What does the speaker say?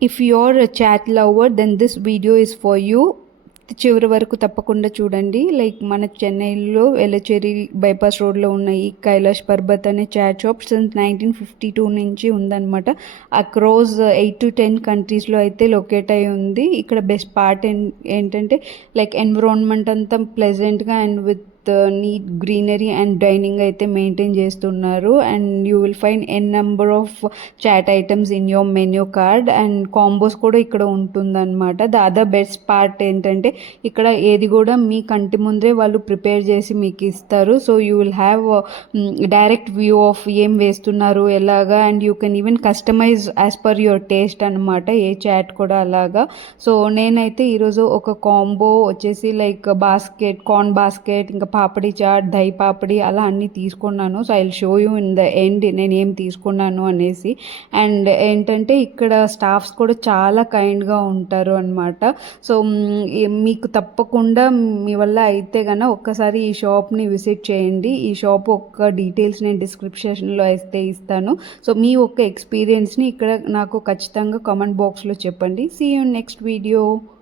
If you're a chat lover, then this video is for you. చివరి వరకు తప్పకుండా చూడండి. లైక్ మన చెన్నైలో వెలచేరి బైపాస్ రోడ్లో ఉన్న ఈ కైలాష్ పర్బత్ అనే చాట్ షాప్ సిన్స్ 1952 నుంచి ఉందన్నమాట. అక్రాస్ 8 to 10 కంట్రీస్లో అయితే లొకేట్ అయి ఉంది. ఇక్కడ బెస్ట్ పార్ట్ ఏంటంటే లైక్ ఎన్విరాన్మెంట్ అంతా ప్లెజెంట్గా and with neat greenery and dining అయితే మెయింటైన్ చేస్తున్నారు. And you will find n number of chaat items in your menu card and combos కూడా ఇక్కడ ఉంటుందన్నమాట. ద అదర్ బెస్ట్ పార్ట్ ఏంటంటే ఇక్కడ ఏది కూడా మీ కంటి ముందే వాళ్ళు ప్రిపేర్ చేసి మీకు ఇస్తారు. So you will have direct view of ఏం వేస్తున్నారు ఎలాగా, and you can even customise as per your taste అనమాట. ఏ చాట్ కూడా అలాగా. సో నేనైతే ఈరోజు ఒక కాంబో వచ్చేసి లైక్ బాస్కెట్, కార్న్ బాస్కెట్, ఇంకా పాపడి చాట్, దహి పాపడి అలా అన్నీ తీసుకున్నాను. So I will show you in the end నేను ఏం తీసుకున్నాను అనేసి. అండ్ ఏంటంటే ఇక్కడ స్టాఫ్స్ కూడా చాలా కైండ్గా ఉంటారు అనమాట. సో మీకు తప్పకుండా మీ వల్ల అయితే కనుక ఒక్కసారి ఈ షాప్ని విజిట్ చేయండి. ఈ షాప్ ఒక్క డీటెయిల్స్ నేను డిస్క్రిప్షన్లో అయితే ఇస్తాను. సో మీ ఒక్క ఎక్స్పీరియన్స్ని ఇక్కడ నాకు ఖచ్చితంగా కామెంట్ బాక్స్లో చెప్పండి. See you next video.